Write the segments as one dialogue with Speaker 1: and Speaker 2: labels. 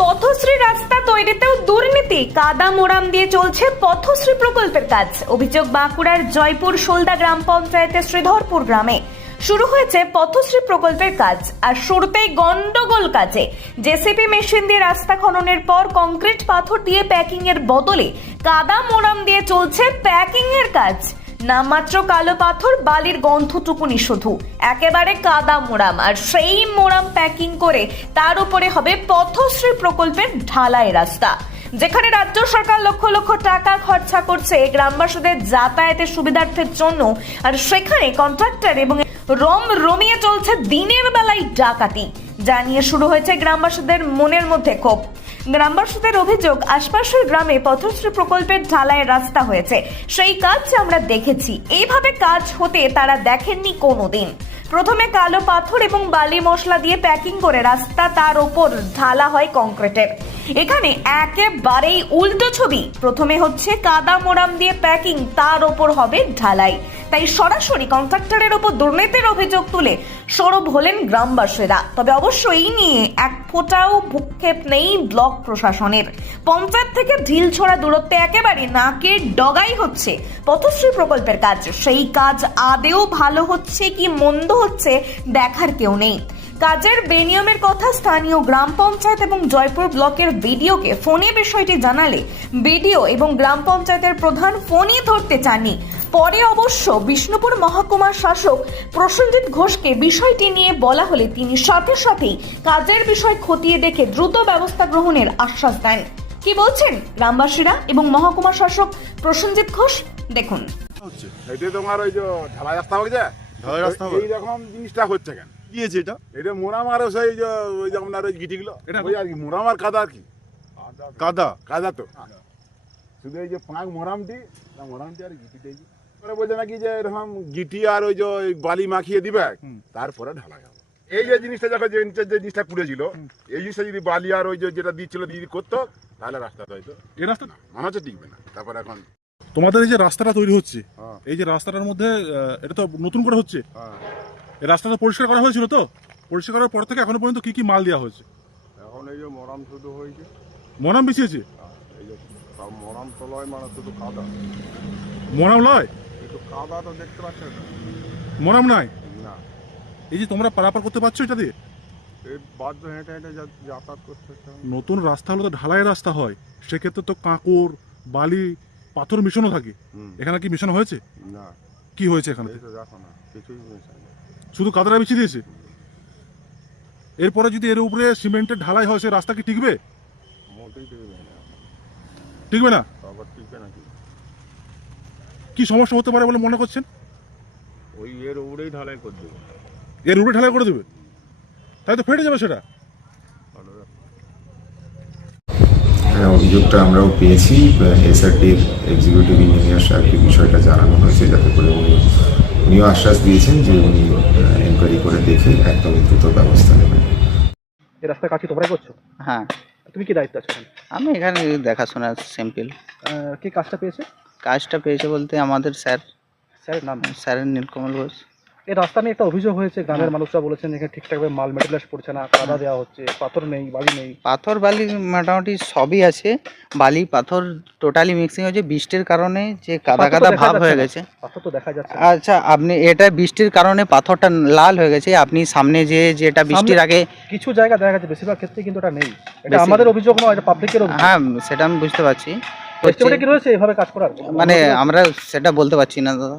Speaker 1: পথশ্রী রাস্তা তৈরিতেও দুর্নীতি। কাদা মোড়াম দিয়ে চলছে পথশ্রী প্রকল্পের কাজ। অভিযোগ, বাঁকুড়ার জয়পুর সোলদা গ্রাম পঞ্চায়েতের শ্রীধরপুর গ্রামে। শুরু হয়েছে পথশ্রী প্রকল্পের কাজ। আর শুরুতেই গন্ডগোল কাজে। জেসিপি মেশিন দিয়ে রাস্তা খননের পর কংক্রিট পাথর দিয়ে প্যাকিং এর বদলে কাদা মোড়াম দিয়ে চলছে প্যাকিং এর কাজ। নামমাত্র কালো পাথর, বালির গন্ধটুকুনি শুধু একেবারে কাদা মোড়াম। আর সেই মোড়াম প্যাকিং করে তার উপরে হবে পথশ্রী প্রকল্পের ঢালাই রাস্তা। যেখানে রাজ্য সরকার লক্ষ লক্ষ টাকা খরচা করছে গ্রামবাসীদের যাতায়াতের সুবিধার্থের জন্য। আর সেখানে কন্ট্রাক্টর এবং রম রমিয়ে চলছে দিনের বেলায় ডাকাতি। যা নিয়ে শুরু হয়েছে গ্রামবাসীদের মনের মধ্যে ক্ষোভ। গ্রামবাসীদের অভিযোগ, আশপাশের গ্রামে পথশ্রী প্রকল্পের ঢালাইয়ের রাস্তা হয়েছে। সেই কাজ আমরা দেখেছি, এইভাবে কাজ হতে তারা দেখেননি কোনোদিন। প্রথমে কালো পাথর এবং বালি মশলা দিয়ে প্যাকিং করে রাস্তা তার ওপর ঢালা হয় কংক্রিটের এখানে একেবারেই উল্টো ছবি। প্রথমে হচ্ছে কাদা মোড়াম দিয়ে প্যাকিং, তার ওপর হবে ঢালাই। তাই সরাসরি কন্ট্রাক্টরের ওপর দুর্নীতির অভিযোগ তুলে সরব হলেন গ্রামবাসীরা। তবে অবশ্য এই নিয়ে এক ফোটাও ভূক্ষেপ নেই ব্লক প্রশাসনের। পঞ্চায়েত থেকে ঢিল ছড়া দূরত্বে একেবারে নাকের ডগাই হচ্ছে পথশ্রী প্রকল্পের কাজ। সেই কাজ আদেও ভালো হচ্ছে কি মন্দ হচ্ছে দেখার কেউ নেই। কাজের বেনিয়মের কথা স্থানীয় গ্রাম পঞ্চায়েত এবং জয়পুর ব্লকের বিডিওকে ফোনে বিষয়টি জানালে বিডিও এবং গ্রাম পঞ্চায়েতের প্রধান ফোনই ধরতে চাননি। পরে অবশ্য বিষ্ণুপুর মহকুমার শাসক প্রসেনজিৎ ঘোষকে বিষয়টি নিয়ে বলা হলে তিনি সাথে সাথেই কাজের বিষয় খতিয়ে দেখে দ্রুত ব্যবস্থা গ্রহণের আশ্বাস দেন। কি বলছেন গ্রামবাসীরা এবং মহকুমা শাসক প্রসেনজিৎ ঘোষ? দেখুন।
Speaker 2: হচ্ছে। এটাই তোমার ওই যে ঢালাই রাস্তা হয়েছে।
Speaker 3: ঢালাই রাস্তা
Speaker 2: এইরকম জিনিসটা হচ্ছে কেন?
Speaker 3: কি আছে এটা
Speaker 2: এটা মোরামার সেই যে ওই যে আপনার ওই গিটিগুলো।
Speaker 3: এটা-
Speaker 2: ওই আর কি মোরামার কাদা আর কি।
Speaker 3: কাদা
Speaker 2: কাদা? তো। শুধু এই যে পাঁক মোরামটি মোরামটি আর গিটি দিয়েছি পরে বলছে নাকি যে এরকম গিটি আর ওই যে ওই বালি মাখিয়ে দিবে তারপরে ঢালা যাবে এই যে জিনিসটা যখন যে যে জিনিসটা পুড়েছিল এই জিনিসটা যদি বালি আর ওই যে যেটা দিচ্ছিল যদি করতো তাহলে রাস্তাটা হয়তো
Speaker 3: এই রাস্তা
Speaker 2: না মনে হচ্ছে টিকবে না। তারপর এখন
Speaker 3: তোমাদের এই যে রাস্তাটা তৈরি হচ্ছে
Speaker 2: হ্যাঁ।
Speaker 3: এই যে রাস্তাটার মধ্যে এটা তো নতুন করে হচ্ছে।
Speaker 2: হ্যাঁ।
Speaker 3: রাস্তাটা পরিষ্কার করা হয়েছিল তো? পরিষ্কার করার পর থেকে এখনও পর্যন্ত কি কি মাল দেওয়া হয়েছে?
Speaker 4: এখন এই যে মরাম শুধু হয়েছে।
Speaker 3: মরাম বিছিয়েছে?
Speaker 4: আর এই যে মরাম তলয় মানে শুধু কাদা।
Speaker 3: মনাম নয়
Speaker 4: কিন্তু কাদা তো দেখতে পাচ্ছেন না।
Speaker 3: মনাম নাই?
Speaker 4: না।
Speaker 3: এই যে তোমরা পারাপার করতে পারছ এটা দিয়ে?
Speaker 4: এই বাধ্য হেঁটে হেঁটে যাতায়াত করতে
Speaker 3: নতুন রাস্তা হলে তো ঢালাই রাস্তা হয়। সেক্ষেত্রে তো কাঁকড় বালি পাথর মিশানো থাকে। এখানে কি মিশানো হয়েছে?
Speaker 4: না।
Speaker 3: কি হয়েছে এখানে?
Speaker 4: দেখো না কিছুই।
Speaker 3: শুধু কাদাটা বিছিয়ে দিয়েছে। এরপরে যদি এর উপরে সিমেন্টের ঢালাই হয় সে রাস্তা কি টিকবে?
Speaker 4: মোটেই টিকবে না।
Speaker 3: টিকবে না?
Speaker 4: আবার টিকবে
Speaker 3: কি? সমস্যা হতে পারে বলে মনে করছেন?
Speaker 4: ওই এর উপরেই ঢালাই করে দেবো।
Speaker 3: এর উপরে ঢালাই করে দেবে? তাই তো ফেটে যাবে সেটা।
Speaker 5: হ্যাঁ অভিযোগটা আমরাও পেয়েছি। এসআরটির এক্সিকিউটিভ ইঞ্জিনিয়ার সাহেবকে বিষয়টা জানানো হয়েছে যাতে করে উনি উনিও আশ্বাস দিয়েছেন যে উনি এনকোয়ারি করে দেখে একদম দ্রুত ব্যবস্থা নেবেন।
Speaker 6: এই রাস্তা কাছে কি তোমরাই করছ?
Speaker 7: হ্যাঁ।
Speaker 6: তুমি কি দায়িত্ব আছো
Speaker 7: আমি এখানে দেখাশোনা সিম্পল।
Speaker 6: কি কাজটা পেয়েছে?
Speaker 7: কাজটা পেয়েছে বলতে আমাদের স্যার।
Speaker 6: স্যারের নাম?
Speaker 7: স্যারের নীলকমল ঘোষ।
Speaker 6: এই রাস্তা নিয়ে একটা অভিযোগ হয়েছে গ্রামের মানুষরা বলেছেন এখানে ঠিকঠাকভাবে মাল মেটেরিয়ালস পড়ছে না কাদা দেওয়া হচ্ছে পাথর নেই বালি নেই।
Speaker 7: পাথর বালি মোটামুটি সবই আছে বালি পাথর টোটালি মিক্সিং হয়েছে বৃষ্টির কারণে যে কাদা কাদা ভাব হয়ে গেছে।
Speaker 6: পাথর তো দেখা যাচ্ছে
Speaker 7: আচ্ছা আপনি এটা বৃষ্টির কারণে পাথরটা লাল হয়ে গেছে আপনি সামনে যে যেটা বৃষ্টির আগে
Speaker 6: কিছু জায়গা দেখা যাচ্ছে বেশিরভাগ ক্ষেত্রে কিন্তু এটা নেই। এটা আমাদের অভিযোগ নয় এটা পাবলিকের অভিযোগ।
Speaker 7: হ্যাঁ সেটা আমি বুঝতে পারছি।
Speaker 6: এভাবে কাজ করার?
Speaker 7: মানে আমরা সেটা বলতে পারছি না দাদা।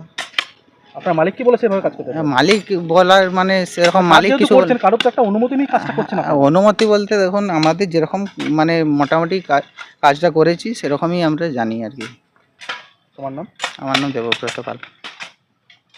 Speaker 6: আপনার মালিক কি বলেছে এভাবে কাজ করতে
Speaker 7: হ্যাঁ, মালিক বলার মানে সেরকম মালিক কিছু
Speaker 6: বলছেন কারোর তো একটা অনুমতি নিয়ে কাজটা করছেন না
Speaker 7: অনুমতি বলতে দেখুন আমাদের যেরকম মানে মোটামুটি কাজটা করেছি সেরকমই আমরা জানি আর কি।
Speaker 6: তোমার নাম?
Speaker 7: আমার নাম দেবব্রত পাল।